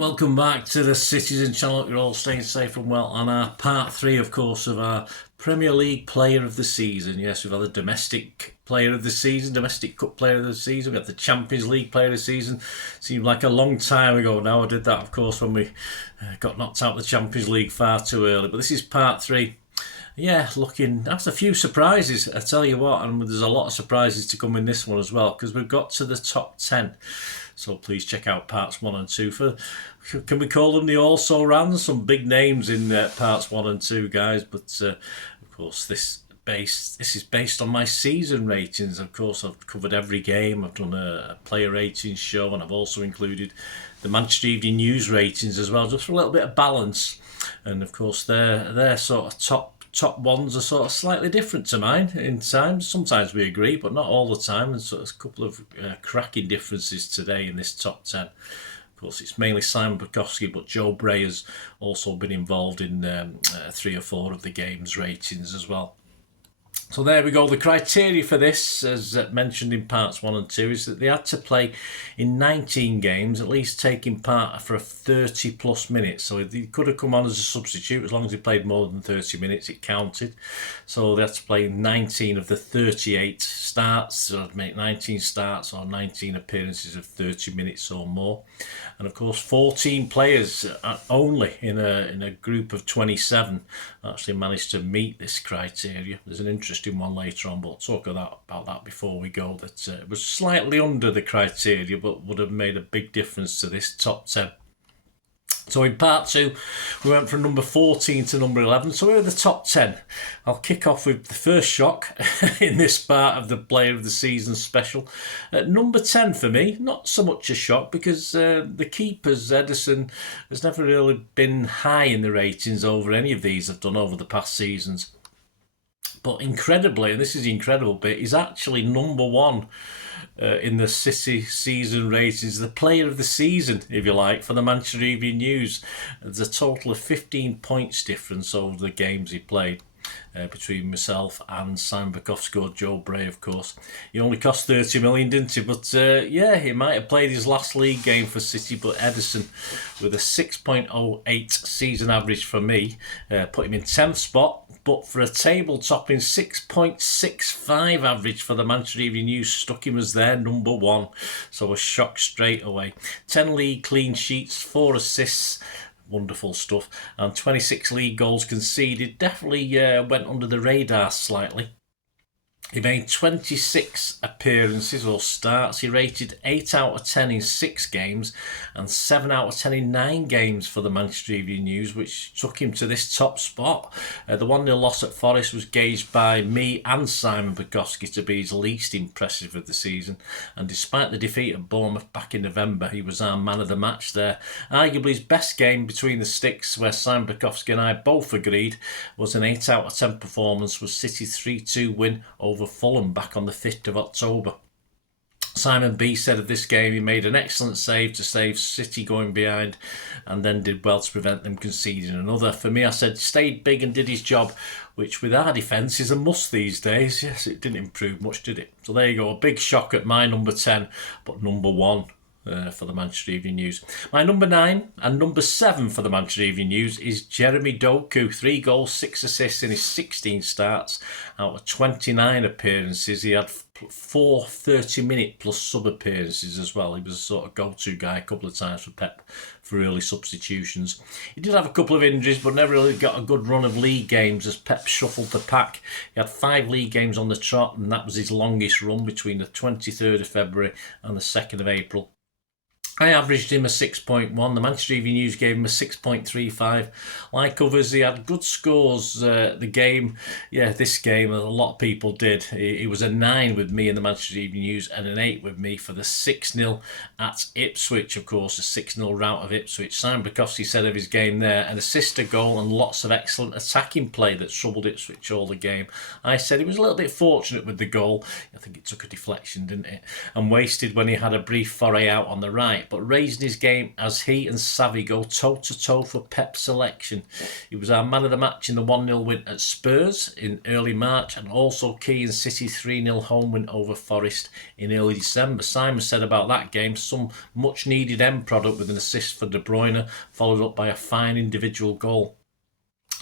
welcome back to the Citizen channel. You're all staying safe and well on our part 3, of course, of our Premier League Player of the Season. Yes, we've had the Domestic Player of the Season, Domestic Cup Player of the Season, we've got the Champions League Player of the Season. Seemed like a long time ago now. I did that, of course, when we got knocked out of the Champions League far too early. But this is part 3. Yeah, looking, that's a few surprises, I tell you what, and there's a lot of surprises to come in this one as well, because we've got to the top 10. So please check out parts 1 and 2 for, can we call them the also-rans? Some big names in parts 1 and 2, guys. But of course, this is based on my season ratings. Of course, I've covered every game. I've done a player ratings show, and I've also included the Manchester Evening News ratings as well, just for a little bit of balance. And of course, their sort of top ones are sort of slightly different to mine in times. Sometimes we agree, but not all the time. And so there's a couple of cracking differences today in this top 10. Of course, it's mainly Simon Bukowski, but Joe Bray has also been involved in 3 or 4 of the game's ratings as well. So there we go. The criteria for this, as mentioned in parts 1 and 2, is that they had to play in 19 games, at least taking part for 30 plus minutes. So he could have come on as a substitute as long as he played more than 30 minutes, it counted. So they had to play 19 of the 38 starts, so I'd make 19 starts or 19 appearances of 30 minutes or more. And of course, 14 players only in a group of 27 actually managed to meet this criteria. There's an interesting one later on, but we'll talk about that before we go. That it was slightly under the criteria, but would have made a big difference to this top 10. So in part 2, we went from number 14 to number 11. So we're at the top 10. I'll kick off with the first shock in this part of the Player of the Season special. At number 10 for me, not so much a shock, because the keepers, Ederson, has never really been high in the ratings over any of these I've done over the past seasons. But incredibly, and this is the incredible bit, he's actually number 1 in the City season ratings, the Player of the Season, if you like, for the Manchester Evening News. There's a total of 15 points difference over the games he played. Between myself and Simon Bukowski, or Joe Bray, of course. He only cost 30 million, didn't he? But yeah, he might have played his last league game for City, but Ederson, with a 6.08 season average for me, put him in 10th spot, but for a table-topping 6.65 average for the Manchester Evening News, stuck him as their number 1. So a shock straight away. 10 league clean sheets, 4 assists, wonderful stuff, and 26 league goals conceded. Definitely went under the radar slightly. He made 26 appearances or starts. He rated 8 out of 10 in 6 games and 7 out of 10 in 9 games for the Manchester Evening News, which took him to this top spot. The 1-0 loss at Forest was gauged by me and Simon Bukowski to be his least impressive of the season. And despite the defeat at Bournemouth back in November, he was our man of the match there. Arguably his best game between the sticks, where Simon Bukowski and I both agreed, was an 8 out of 10 performance, was City's 3-2 win over Fulham back on the 5th of October. Simon B said of this game, he made an excellent save to save City going behind, and then did well to prevent them conceding another. For me, I said stayed big and did his job, which with our defence is a must these days. Yes, it didn't improve much, did it? So there you go, a big shock at my number 10, but number 1 for the Manchester Evening News. My number 9 and number 7 for the Manchester Evening News is Jeremy Doku. 3 goals, 6 assists in his 16 starts out of 29 appearances. He had 4 30-minute plus sub appearances as well. He was a sort of go-to guy a couple of times for Pep for early substitutions. He did have a couple of injuries, but never really got a good run of league games as Pep shuffled the pack. He had 5 league games on the trot, and that was his longest run, between the 23rd of February and the 2nd of April. I averaged him a 6.1. The Manchester Evening News gave him a 6.35. Like others, he had good scores. This game, a lot of people did. He was a 9 with me in the Manchester Evening News and an 8 with me for the 6-0 at Ipswich, of course, a 6-0 rout of Ipswich. Simon Bukowski said of his game there, an assist, a goal and lots of excellent attacking play that troubled Ipswich all the game. I said he was a little bit fortunate with the goal. I think it took a deflection, didn't it? And wasted when he had a brief foray out on the right. but raising his game as he and Savvy go toe-to-toe for Pep's selection. He was our man of the match in the 1-0 win at Spurs in early March, and also key in City's 3-0 home win over Forest in early December. Simon said about that game, some much-needed end product with an assist for De Bruyne, followed up by a fine individual goal.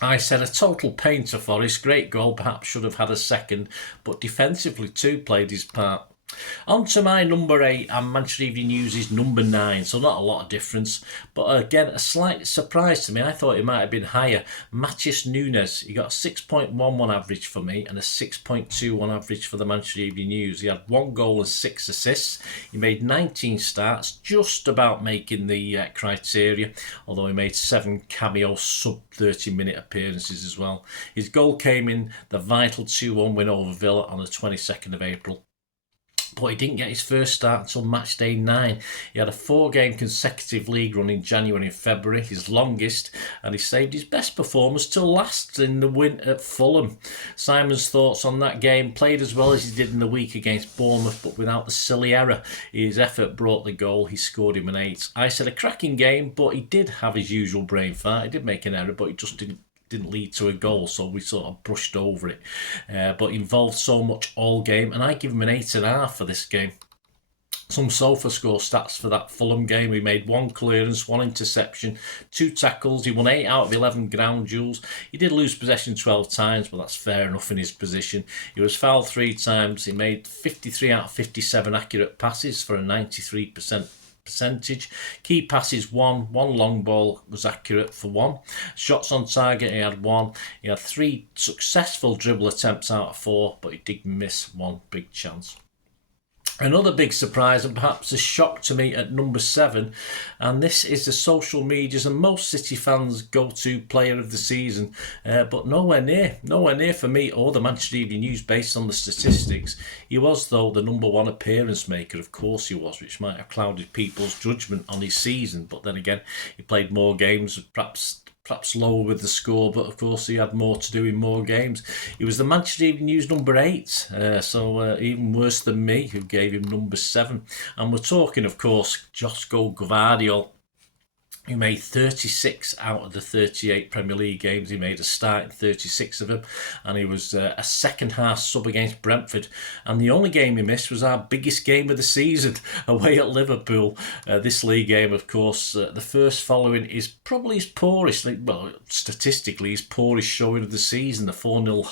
I said a total pain to Forest, great goal, perhaps should have had a second, but defensively too played his part. On to my number 8 and Manchester Evening News' number 9, so not a lot of difference, but again a slight surprise to me. I thought it might have been higher. Matheus Nunes, he got a 6.11 average for me and a 6.21 average for the Manchester Evening News. He had 1 goal and 6 assists. He made 19 starts, just about making the criteria, although he made 7 cameo sub 30-minute appearances as well. His goal came in the vital 2-1 win over Villa on the 22nd of April. But he didn't get his first start until match day 9. He had a 4-game consecutive league run in January and February, his longest, and he saved his best performance till last in the win at Fulham. Simon's thoughts on that game: played as well as he did in the week against Bournemouth, but without the silly error. His effort brought the goal. He scored him an 8. I said a cracking game, but he did have his usual brain fart. He did make an error, but he just didn't lead to a goal, so we sort of brushed over it. But involved so much all game, and I give him an 8.5 for this game. Some sofa score stats for that Fulham game: he made 1 clearance, 1 interception, 2 tackles. He won 8 out of 11 ground duels. He did lose possession 12 times, but that's fair enough in his position. He was fouled 3 times. He made 53 out of 57 accurate passes for a 93% percentage. Key passes 1 long ball was accurate for 1. Shots on target, he had 1. He had 3 successful dribble attempts out of 4, but he did miss 1 big chance. Another big surprise, and perhaps a shock to me, at number 7, and this is the social medias and most City fans' go-to player of the season, but nowhere near for me or the Manchester Evening News based on the statistics. He was, though, the number 1 appearance maker, of course he was, which might have clouded people's judgment on his season, but then again, he played more games, perhaps lower with the score, but of course he had more to do in more games. He was the Manchester Evening News number 8, so even worse than me, who gave him number 7. And we're talking, of course, Josko Gvardiol, who made 36 out of the 38 Premier League games. He made a start in 36 of them, and he was a second-half sub against Brentford. And the only game he missed was our biggest game of the season, away at Liverpool. This league game, of course, the first following is probably his poorest, well, statistically, his poorest showing of the season, the 4-0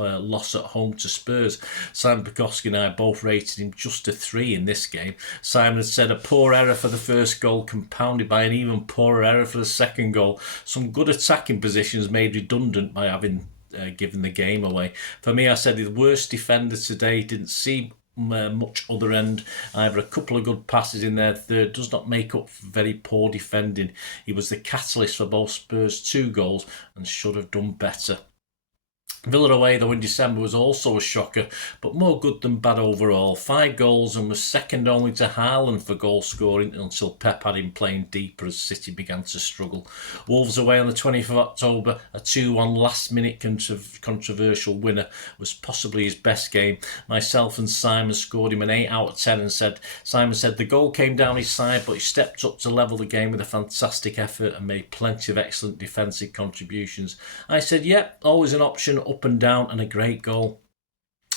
loss at home to Spurs. Simon Pekowski and I both rated him just a 3 in this game. Simon had said a poor error for the first goal, compounded by an even poorer error for the second goal. Some good attacking positions made redundant by having given the game away. For me, I said the worst defender today. Didn't see much other end. Either a couple of good passes in there, third does not make up for very poor defending. He was the catalyst for both Spurs' 2 goals and should have done better. Villa away, though, in December was also a shocker, but more good than bad overall. 5 goals and was second only to Haaland for goal scoring until Pep had him playing deeper as City began to struggle. Wolves away on the 20th of October, a 2-1 last-minute controversial winner, was possibly his best game. Myself and Simon scored him an 8 out of 10 and Simon said the goal came down his side, but he stepped up to level the game with a fantastic effort and made plenty of excellent defensive contributions. I said, yep, always an option, up and down, and a great goal.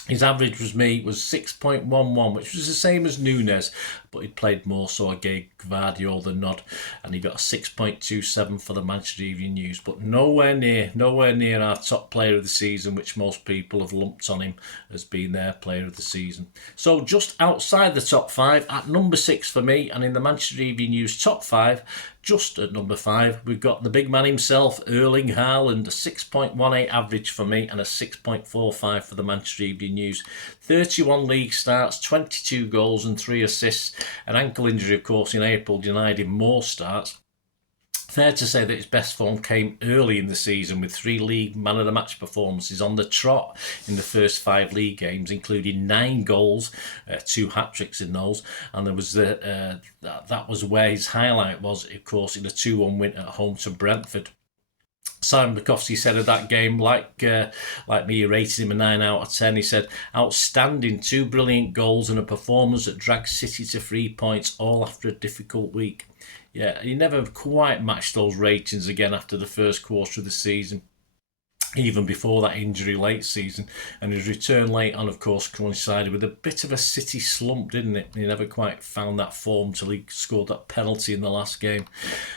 His average was 6.11, which was the same as Nunes, but he played more, so I gave Gvardiol the nod, and he got a 6.27 for the Manchester Evening News, but nowhere near our top player of the season, which most people have lumped on him as being their player of the season. So just outside the top 5, at number 6 for me, and in the Manchester Evening News top 5, just at number 5, we've got the big man himself, Erling Haaland, a 6.18 average for me and a 6.45 for the Manchester Evening News. 31 league starts, 22 goals and 3 assists. An ankle injury, of course, in April denied him more starts. Fair to say that his best form came early in the season with 3 league man of the match performances on the trot in the first 5 league games, including 9 goals, 2 hat-tricks in those, and there was that was where his highlight was, of course, in a 2-1 win at home to Brentford. Simon Bukowski said of that game, like me, he rated him a 9 out of 10. He said, outstanding, 2 brilliant goals and a performance that dragged City to 3 points, all after a difficult week. Yeah, he never quite matched those ratings again after the first quarter of the season, even before that injury late season, and his return late on, of course, coincided with a bit of a City slump, didn't it? He never quite found that form till he scored that penalty in the last game.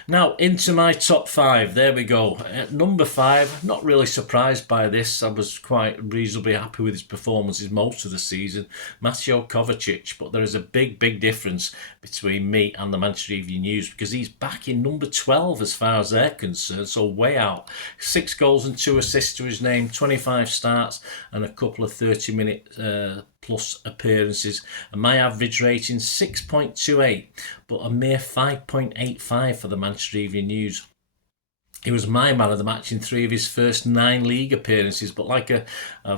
Now, into my top 5. There we go. At number 5, not really surprised by this. I was quite reasonably happy with his performances most of the season. Mateo Kovacic, but there is a big difference between me and the Manchester Evening News, because he's back in number 12 as far as they're concerned, so way out. 6 goals and 2 assists to his name, 25 starts and a couple of 30-minute plus appearances. And my average rating 6.28, but a mere 5.85 for the Manchester Evening News. He was my man of the match in 3 of his first 9 league appearances, but like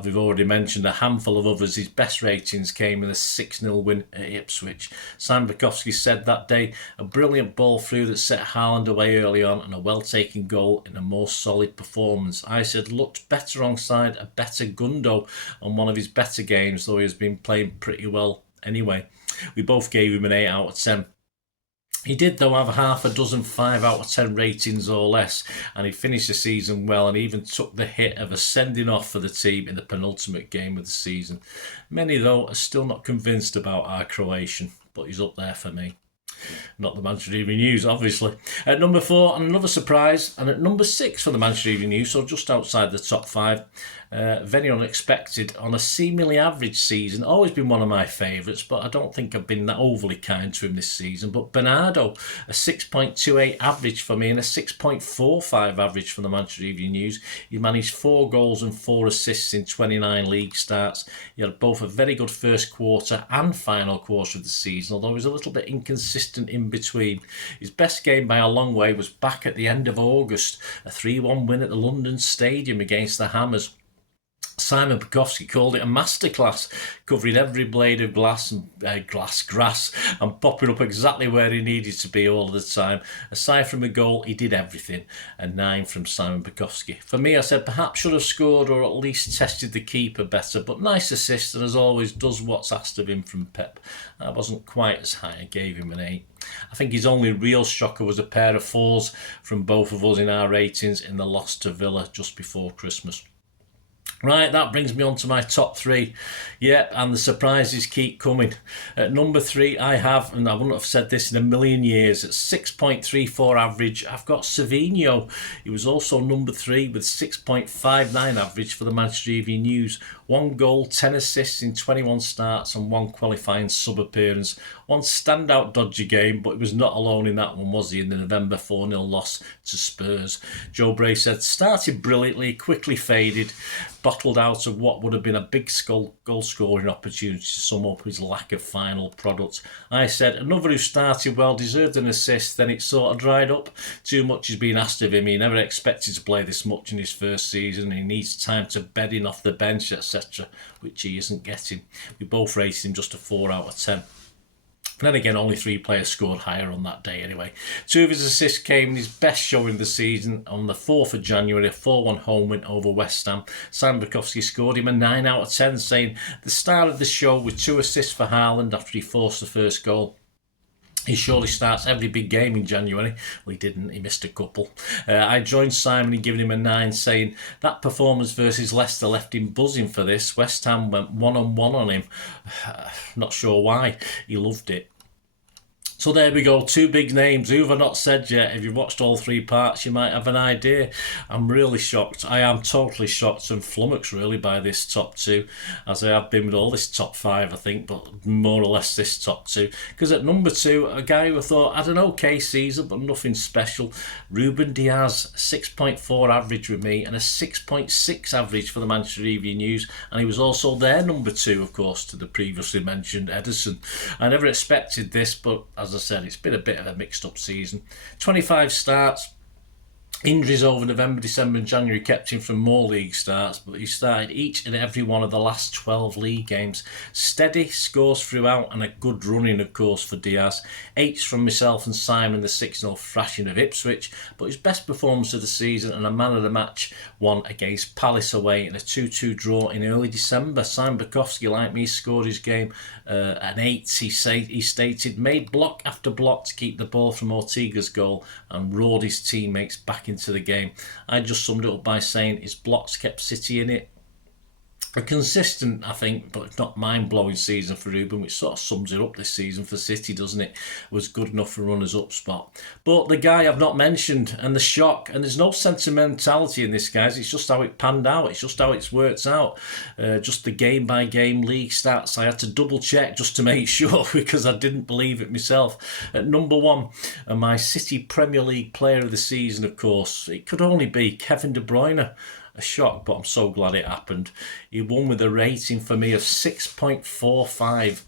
we've already mentioned, a handful of others, his best ratings came in a 6-0 win at Ipswich. Simon Bukowski said that day, a brilliant ball through that set Haaland away early on and a well-taken goal in a more solid performance. I said, looked better alongside a better Gundo on one of his better games, though he has been playing pretty well anyway. We both gave him an 8 out of 10. He did, though, have half a dozen 5 out of 10 ratings or less, and he finished the season well and even took the hit of a sending off for the team in the penultimate game of the season. Many, though, are still not convinced about our Croatian, but he's up there for me. Not the Manchester Evening News, obviously. At number 4, another surprise, and at number 6 for the Manchester Evening News, so just outside the top 5. Very unexpected on a seemingly average season. Always been one of my favourites, but I don't think I've been that overly kind to him this season. But Bernardo, a 6.28 average for me and a 6.45 average for the Manchester Evening News. He managed 4 goals and 4 assists in 29 league starts. He had both a very good first quarter and final quarter of the season, although he was a little bit inconsistent in between. His best game by a long way was back at the end of August, a 3-1 win at the London Stadium against the Hammers. Simon Bukowski called it a masterclass, covering every blade of grass and popping up exactly where he needed to be all of the time. Aside from a goal, he did everything. A 9 from Simon Bukowski. For me, I said perhaps should have scored or at least tested the keeper better, but nice assist, and as always does what's asked of him from Pep. I wasn't quite as high, I gave him an 8. I think his only real shocker was a pair of 4s from both of us in our ratings in the loss to Villa just before Christmas. Right, that brings me on to my top 3. Yeah, and the surprises keep coming. At number 3, I have, and I wouldn't have said this in a million years, at 6.34 average, I've got Savinho. He was also number 3 with 6.59 average for the Manchester Evening News. 1 goal, 10 assists in 21 starts and 1 qualifying sub-appearance. 1 standout dodgy game, but he was not alone in that one, was he, in the November 4-0 loss to Spurs. Joe Bray said, started brilliantly, quickly faded, bottled out of what would have been a big goal-scoring opportunity to sum up his lack of final product. I said, another who started well, deserved an assist, then it sort of dried up. Too much has been asked of him. He never expected to play this much in his first season. He needs time to bed in off the bench, etc., which he isn't getting. We both rated him just a 4 out of 10. Then again, only 3 players scored higher on that day anyway. 2 of his assists came in his best showing of the season on the 4th of January, a 4-1 home win over West Ham. Simon Bukowski scored him a 9 out of 10, saying the start of the show with 2 assists for Haaland after he forced the first goal. He surely starts every big game in January. Well, he didn't. He missed a couple. I joined Simon in giving him a 9, saying that performance versus Leicester left him buzzing for this. West Ham went one-on-one on him. Not sure why. He loved it. So there we go, 2 big names. Who have I not said yet? If you've watched all 3 parts, you might have an idea. I'm really shocked. I am totally shocked and flummoxed, really, by this top 2, as I have been with all this top 5, I think, but more or less this top 2. Because at number 2, a guy who I thought had an okay season, but nothing special. Ruben Diaz, 6.4 average with me, and a 6.6 average for the Manchester Evening News. And he was also their number 2, of course, to the previously mentioned Ederson. I never expected this, but as I said, it's been a bit of a mixed up season. 25 starts, Injuries over November, December and January kept him from more league starts, but he started each and every one of the last 12 league games. Steady scores throughout and a good running, of course, for Diaz. 8s from myself and Simon, the 6-0 thrashing of Ipswich, but his best performance of the season and a man of the match one against Palace away in a 2-2 draw in early December. Simon Bukowski, like me, scored his game an 8. He stated, made block after block to keep the ball from Ortega's goal and roared his teammates back into the game. I just summed it up by saying his blocks kept City in it. A consistent, I think, but not mind-blowing season for Ruben, which sort of sums it up this season for City, doesn't it? Was good enough for runners-up spot. But the guy I've not mentioned, and the shock, and there's no sentimentality in this, guys. It's just how it panned out. It's just how it's worked out. Just the game-by-game league stats. I had to double-check just to make sure because I didn't believe it myself. At number 1, my City Premier League Player of the Season, of course. It could only be Kevin De Bruyne. A shock, but I'm so glad it happened. He won with a rating for me of 6.45.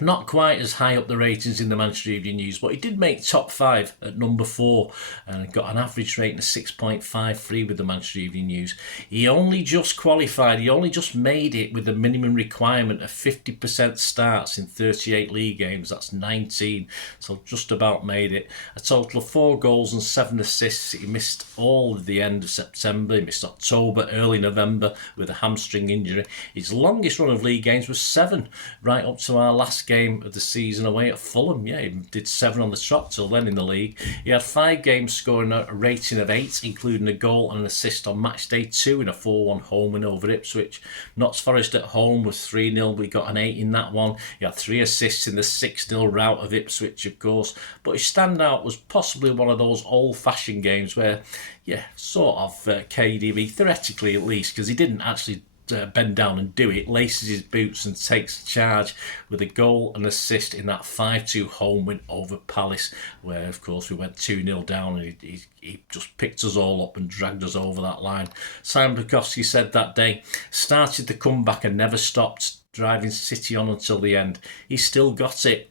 Not quite as high up the ratings in the Manchester Evening News, but he did make top 5 at number 4 and got an average rating of 6.53 with the Manchester Evening News. He only just qualified, he only just made it with the minimum requirement of 50% starts in 38 league games. That's 19, so just about made it. A total of 4 goals and 7 assists. He missed all of the end of September, he missed October, early November with a hamstring injury. His longest run of league games was 7, right up to our last game of the season away at Fulham. Yeah, he did 7 on the trot till then in the league. He had 5 games scoring a rating of 8, including a goal and an assist on match day 2 in a 4-1 home win over Ipswich. Notts Forest at home was 3-0, but he got an 8 in that one. He had 3 assists in the 6-0 rout of Ipswich, of course. But his standout was possibly one of those old-fashioned games where, yeah, sort of KDB, theoretically at least, because he didn't actually bend down and do it, laces his boots and takes charge with a goal and assist in that 5-2 home win over Palace, where of course we went 2-0 down and he just picked us all up and dragged us over that line. Simon Bukowski said that day, started the comeback and never stopped, driving City on until the end. He still got it.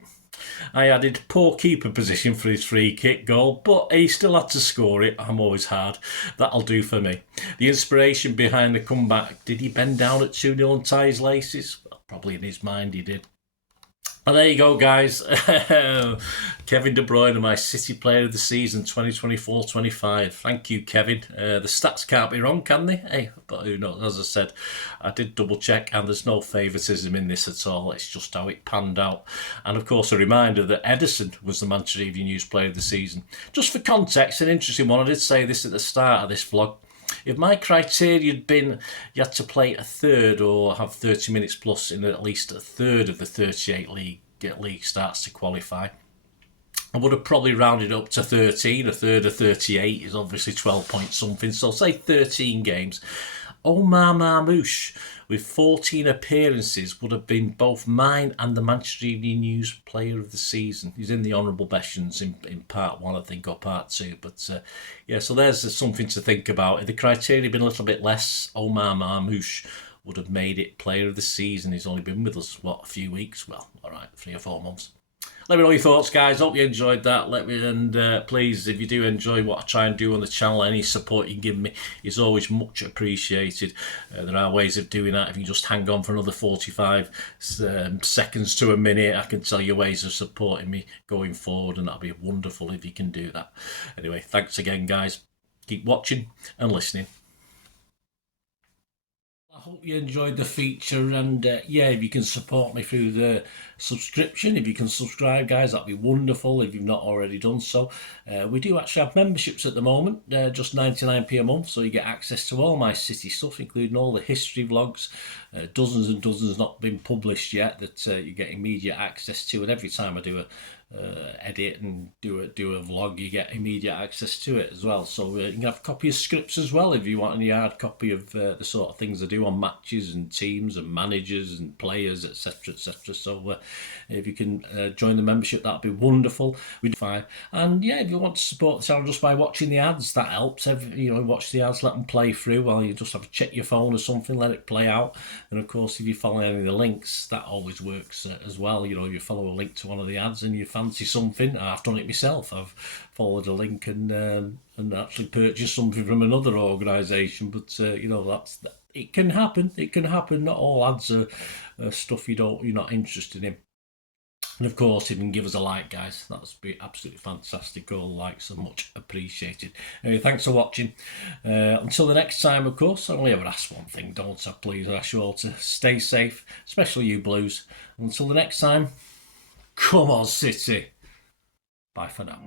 I added poor keeper position for his free kick goal, but he still had to score it. I'm always hard. That'll do for me. The inspiration behind the comeback. Did he bend down at 2-0 and tie his laces? Well, probably in his mind he did. And there you go, guys. Kevin De Bruyne, my City Player of the Season 2024-25. Thank you, Kevin. The stats can't be wrong, can they? Hey, but who knows? As I said, I did double check, and there's no favouritism in this at all. It's just how it panned out. And of course, a reminder that Ederson was the Manchester Evening News Player of the Season. Just for context, an interesting one. I did say this at the start of this vlog. If my criteria had been you had to play a third or have 30 minutes plus in at least a third of the 38 league starts to qualify, I would have probably rounded up to 13. A third of 38 is obviously 12 point something, so say 13 games. Omar Marmoush, with 14 appearances, would have been both mine and the Manchester Evening News Player of the Season. He's in the honourable mentions in part 1, I think, or part 2. But yeah, so there's something to think about. If the criteria had been a little bit less, Omar Marmoush would have made it Player of the Season. He's only been with us, what, a few weeks? Well, all right, 3 or 4 months. Let me know your thoughts, guys. Hope you enjoyed that. Please, if you do enjoy what I try and do on the channel, any support you can give me is always much appreciated. There are ways of doing that. If you just hang on for another 45 seconds to a minute, I can tell you ways of supporting me going forward, and that'll be wonderful if you can do that. Anyway, thanks again, guys. Keep watching and listening. I hope you enjoyed the feature, and yeah, if you can support me through the subscription, if you can subscribe, guys, that'd be wonderful if you've not already done so. We do actually have memberships at the moment, just 99p a month, so you get access to all my City stuff, including all the history vlogs, dozens and dozens not been published yet that you get immediate access to, and every time I do a edit and do a vlog, you get immediate access to it as well. So you can have a copy of scripts as well if you want any hard copy of the sort of things I do on matches and teams and managers and players, etc, etc. So If you can join the membership, that'd be wonderful. We'd fine. And yeah, if you want to support the channel just by watching the ads, that helps. You know, watch the ads, let them play through while you just have to check your phone or something, let it play out. And of course, if you follow any of the links, that always works as well. You know, if you follow a link to one of the ads and you fancy something, I've done it myself. I've followed a link and actually purchased something from another organisation. But you know, it can happen. It can happen. Not all ads are stuff you're not interested in. And of course, if you can give us a like, guys, that's be absolutely fantastic. All likes are much appreciated. Anyway, thanks for watching. Until the next time, of course, I only ever ask one thing, don't I? Please, I ask you all to stay safe, especially you Blues. Until the next time, come on, City. Bye for now.